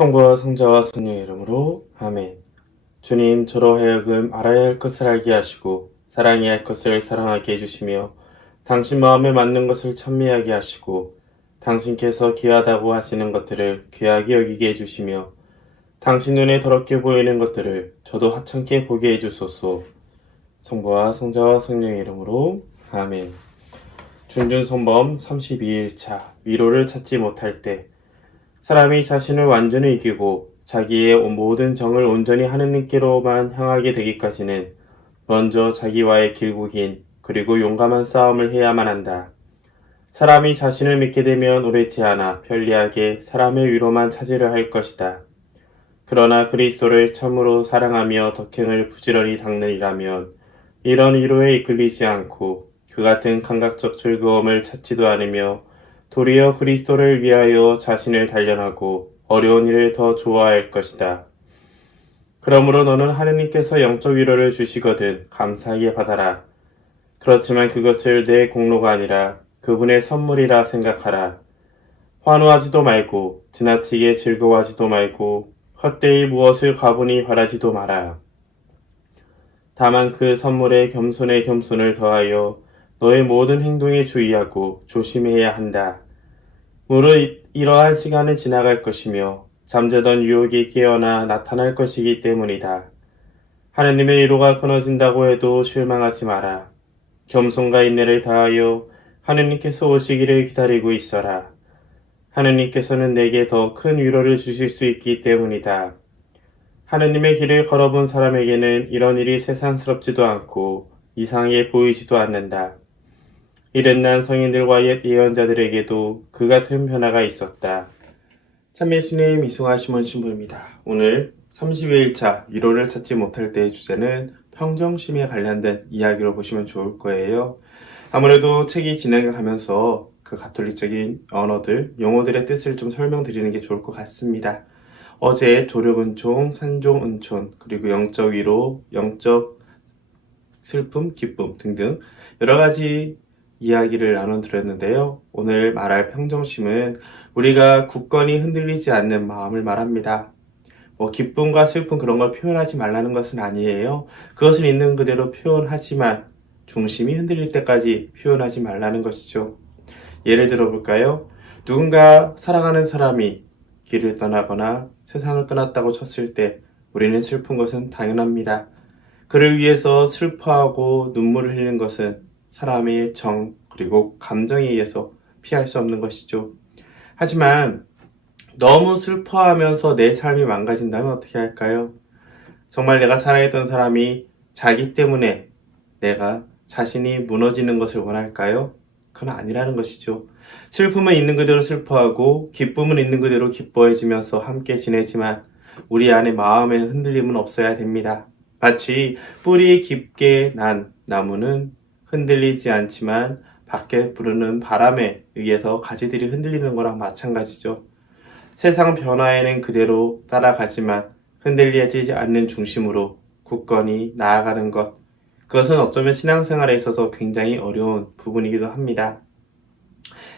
성부와 성자와 성령의 이름으로 아멘. 주님, 저로 하여금 알아야 할 것을 알게 하시고 사랑해야 할 것을 사랑하게 해주시며 당신 마음에 맞는 것을 찬미하게 하시고 당신께서 귀하다고 하시는 것들을 귀하게 여기게 해주시며 당신 눈에 더럽게 보이는 것들을 저도 하찮게 보게 해주소서. 성부와 성자와 성령의 이름으로 아멘. 준준선범 32일차 위로를 찾지 못할 때 사람이 자신을 완전히 이기고 자기의 모든 정을 온전히 하느님께로만 향하게 되기까지는 먼저 자기와의 길고 긴 그리고 용감한 싸움을 해야만 한다. 사람이 자신을 믿게 되면 오래지 않아 편리하게 사람의 위로만 찾으려 할 것이다. 그러나 그리스도를 참으로 사랑하며 덕행을 부지런히 닦느니라면 이런 위로에 이끌리지 않고 그 같은 감각적 즐거움을 찾지도 않으며 도리어 그리스도를 위하여 자신을 단련하고 어려운 일을 더 좋아할 것이다. 그러므로 너는 하느님께서 영적 위로를 주시거든 감사하게 받아라. 그렇지만 그것을 내 공로가 아니라 그분의 선물이라 생각하라. 환호하지도 말고 지나치게 즐거워하지도 말고 헛되이 무엇을 가분히 바라지도 마라. 다만 그 선물에 겸손에 겸손을 더하여 너의 모든 행동에 주의하고 조심해야 한다. 무릇 이러한 시간은 지나갈 것이며 잠재던 유혹이 깨어나 나타날 것이기 때문이다. 하느님의 위로가 끊어진다고 해도 실망하지 마라. 겸손과 인내를 다하여 하느님께서 오시기를 기다리고 있어라. 하느님께서는 내게 더 큰 위로를 주실 수 있기 때문이다. 하느님의 길을 걸어본 사람에게는 이런 일이 세상스럽지도 않고 이상해 보이지도 않는다. 이른난 성인들과 옛 예언자들에게도 그 같은 변화가 있었다. 참 예수님 이승하시문 신부입니다. 오늘 32일차 위로를 찾지 못할 때의 주제는 평정심에 관련된 이야기로 보시면 좋을 거예요. 아무래도 책이 진행하면서 그 가톨릭적인 언어들, 용어들의 뜻을 좀 설명드리는 게 좋을 것 같습니다. 어제 조력은총, 산종은촌, 그리고 영적 위로, 영적 슬픔, 기쁨 등등 여러 가지 이야기를 나눠드렸는데요. 오늘 말할 평정심은 우리가 굳건히 흔들리지 않는 마음을 말합니다. 기쁨과 슬픔 그런 걸 표현하지 말라는 것은 아니에요. 그것을 있는 그대로 표현하지만 중심이 흔들릴 때까지 표현하지 말라는 것이죠. 예를 들어 볼까요? 누군가 사랑하는 사람이 길을 떠나거나 세상을 떠났다고 쳤을 때 우리는 슬픈 것은 당연합니다. 그를 위해서 슬퍼하고 눈물을 흘리는 것은 사람의 정 그리고 감정에 의해서 피할 수 없는 것이죠. 하지만 너무 슬퍼하면서 내 삶이 망가진다면 어떻게 할까요? 정말 내가 사랑했던 사람이 자기 때문에 내가 자신이 무너지는 것을 원할까요? 그건 아니라는 것이죠. 슬픔은 있는 그대로 슬퍼하고 기쁨은 있는 그대로 기뻐해주면서 함께 지내지만 우리 안에 마음의 흔들림은 없어야 됩니다. 마치 뿌리 깊게 난 나무는 흔들리지 않지만 밖에 부르는 바람에 의해서 가지들이 흔들리는 거랑 마찬가지죠. 세상 변화에는 그대로 따라가지만 흔들리지 않는 중심으로 굳건히 나아가는 것. 그것은 어쩌면 신앙생활에 있어서 굉장히 어려운 부분이기도 합니다.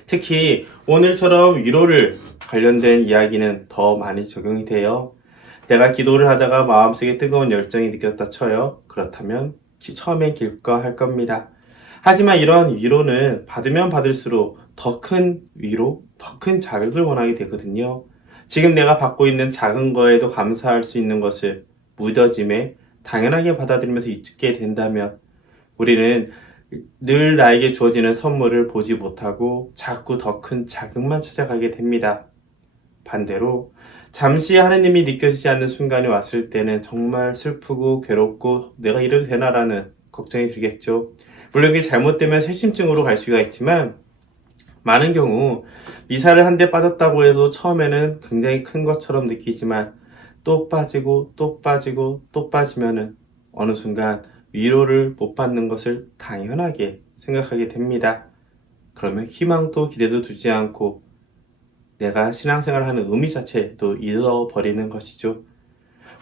특히 오늘처럼 위로를 관련된 이야기는 더 많이 적용이 돼요. 내가 기도를 하다가 마음속에 뜨거운 열정이 느꼈다 쳐요. 그렇다면 처음엔 기뻐할 겁니다. 하지만 이러한 위로는 받으면 받을수록 더 큰 위로, 더 큰 자극을 원하게 되거든요. 지금 내가 받고 있는 작은 거에도 감사할 수 있는 것을 무뎌짐에 당연하게 받아들이면서 잊게 된다면 우리는 늘 나에게 주어지는 선물을 보지 못하고 자꾸 더 큰 자극만 찾아가게 됩니다. 반대로 잠시 하느님이 느껴지지 않는 순간이 왔을 때는 정말 슬프고 괴롭고 내가 이래도 되나라는 걱정이 들겠죠. 물론 이게 잘못되면 세심증으로 갈 수가 있지만 많은 경우 미사를 한 대 빠졌다고 해도 처음에는 굉장히 큰 것처럼 느끼지만 또 빠지고 또 빠지고 또 빠지면은 어느 순간 위로를 못 받는 것을 당연하게 생각하게 됩니다. 그러면 희망도 기대도 두지 않고 내가 신앙생활을 하는 의미 자체도 잃어버리는 것이죠.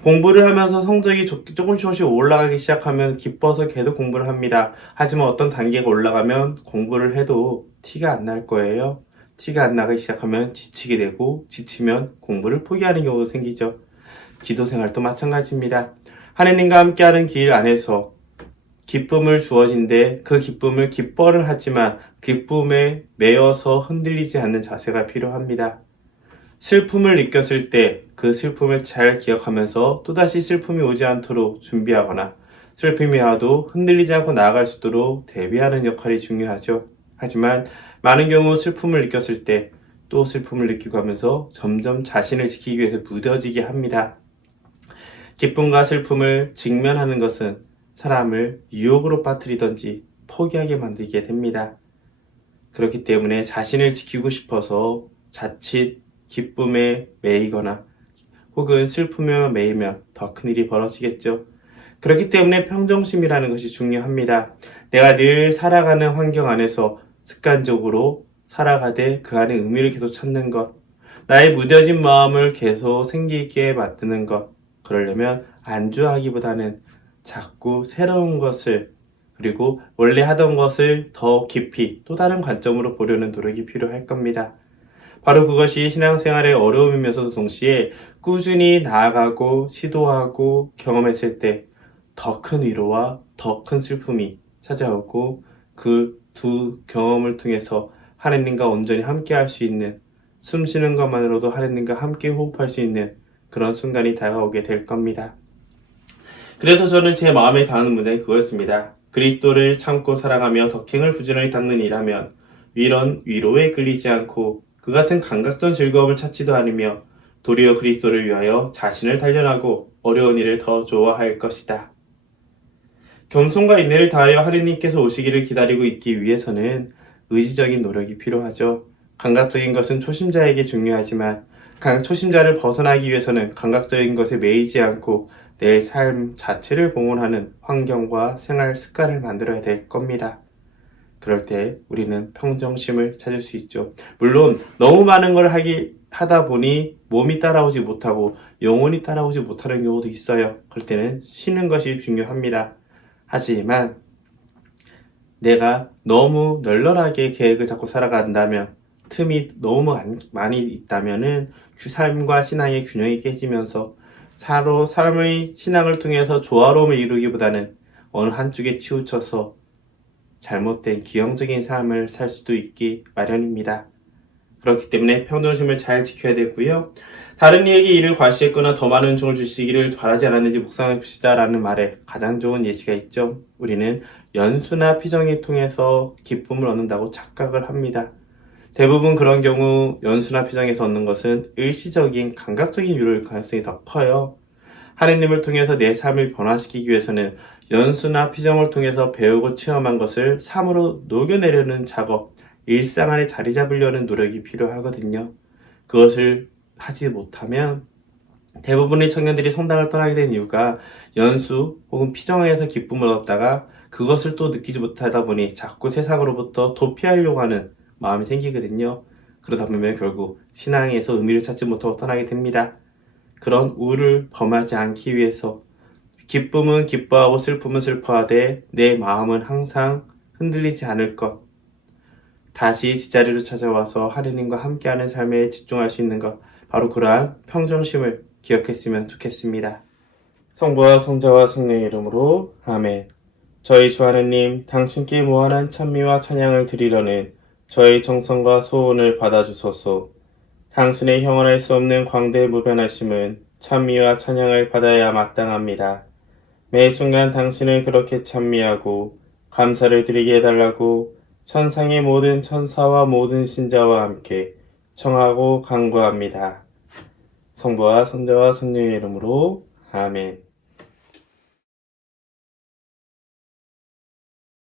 공부를 하면서 성적이 조금씩 올라가기 시작하면 기뻐서 계속 공부를 합니다. 하지만 어떤 단계가 올라가면 공부를 해도 티가 안 날 거예요. 티가 안 나기 시작하면 지치게 되고 지치면 공부를 포기하는 경우도 생기죠. 기도 생활도 마찬가지입니다. 하느님과 함께하는 길 안에서 기쁨을 주어진데 그 기쁨을 기뻐를 하지만 기쁨에 매여서 흔들리지 않는 자세가 필요합니다. 슬픔을 느꼈을 때 그 슬픔을 잘 기억하면서 또다시 슬픔이 오지 않도록 준비하거나 슬픔이 와도 흔들리지 않고 나아갈 수 있도록 대비하는 역할이 중요하죠. 하지만 많은 경우 슬픔을 느꼈을 때 또 슬픔을 느끼고 하면서 점점 자신을 지키기 위해서 무뎌지게 합니다. 기쁨과 슬픔을 직면하는 것은 사람을 유혹으로 빠뜨리든지 포기하게 만들게 됩니다. 그렇기 때문에 자신을 지키고 싶어서 자칫 기쁨에 매이거나 혹은 슬픔에 매이면 더 큰 일이 벌어지겠죠. 그렇기 때문에 평정심이라는 것이 중요합니다. 내가 늘 살아가는 환경 안에서 습관적으로 살아가되 그 안에 의미를 계속 찾는 것, 나의 무뎌진 마음을 계속 생기 있게 만드는 것, 그러려면 안주하기보다는 자꾸 새로운 것을 그리고 원래 하던 것을 더 깊이 또 다른 관점으로 보려는 노력이 필요할 겁니다. 바로 그것이 신앙생활의 어려움이면서도 동시에 꾸준히 나아가고 시도하고 경험했을 때 더 큰 위로와 더 큰 슬픔이 찾아오고 그 두 경험을 통해서 하느님과 온전히 함께 할 수 있는 숨 쉬는 것만으로도 하느님과 함께 호흡할 수 있는 그런 순간이 다가오게 될 겁니다. 그래서 저는 제 마음에 닿는 문장이 그거였습니다. 그리스도를 참고 살아가며 덕행을 부지런히 닦는 일하면 이런 위로에 끌리지 않고 그 같은 감각적 즐거움을 찾지도 않으며 도리어 그리스도를 위하여 자신을 단련하고 어려운 일을 더 좋아할 것이다. 겸손과 인내를 다하여 하느님께서 오시기를 기다리고 있기 위해서는 의지적인 노력이 필요하죠. 감각적인 것은 초심자에게 중요하지만 초심자를 벗어나기 위해서는 감각적인 것에 매이지 않고 내 삶 자체를 봉헌하는 환경과 생활 습관을 만들어야 될 겁니다. 그럴 때 우리는 평정심을 찾을 수 있죠. 물론 너무 많은 걸 하다 보니 몸이 따라오지 못하고 영혼이 따라오지 못하는 경우도 있어요. 그럴 때는 쉬는 것이 중요합니다. 하지만 내가 너무 널널하게 계획을 잡고 살아간다면 틈이 너무 많이 있다면은 삶과 신앙의 균형이 깨지면서 서로 삶의 신앙을 통해서 조화로움을 이루기보다는 어느 한쪽에 치우쳐서 잘못된 기형적인 삶을 살 수도 있기 마련입니다. 그렇기 때문에 평정심을 잘 지켜야 되고요. 다른 이에게 일을 과시했거나 더 많은 은총을 주시기를 바라지 않았는지 묵상해봅시다 라는 말에 가장 좋은 예시가 있죠. 우리는 연수나 피정을 통해서 기쁨을 얻는다고 착각을 합니다. 대부분 그런 경우 연수나 피정에서 얻는 것은 일시적인 감각적인 위로일 가능성이 더 커요. 하느님을 통해서 내 삶을 변화시키기 위해서는 연수나 피정을 통해서 배우고 체험한 것을 삶으로 녹여내려는 작업, 일상 안에 자리 잡으려는 노력이 필요하거든요. 그것을 하지 못하면 대부분의 청년들이 성당을 떠나게 된 이유가 연수 혹은 피정에서 기쁨을 얻다가 그것을 또 느끼지 못하다 보니 자꾸 세상으로부터 도피하려고 하는 마음이 생기거든요. 그러다 보면 결국 신앙에서 의미를 찾지 못하고 떠나게 됩니다. 그런 우를 범하지 않기 위해서 기쁨은 기뻐하고 슬픔은 슬퍼하되 내 마음은 항상 흔들리지 않을 것, 다시 제자리로 찾아와서 하느님과 함께하는 삶에 집중할 수 있는 것, 바로 그러한 평정심을 기억했으면 좋겠습니다. 성부와 성자와 성령의 이름으로 아멘. 저희 주 하느님, 당신께 무한한 찬미와 찬양을 드리려는 저희 정성과 소원을 받아주소서. 당신의 형언할 수 없는 광대 무변하심은 찬미와 찬양을 받아야 마땅합니다. 매 순간 당신을 그렇게 찬미하고 감사를 드리게 해달라고 천상의 모든 천사와 모든 신자와 함께 청하고 간구합니다. 성부와 성자와 성령의 이름으로 아멘.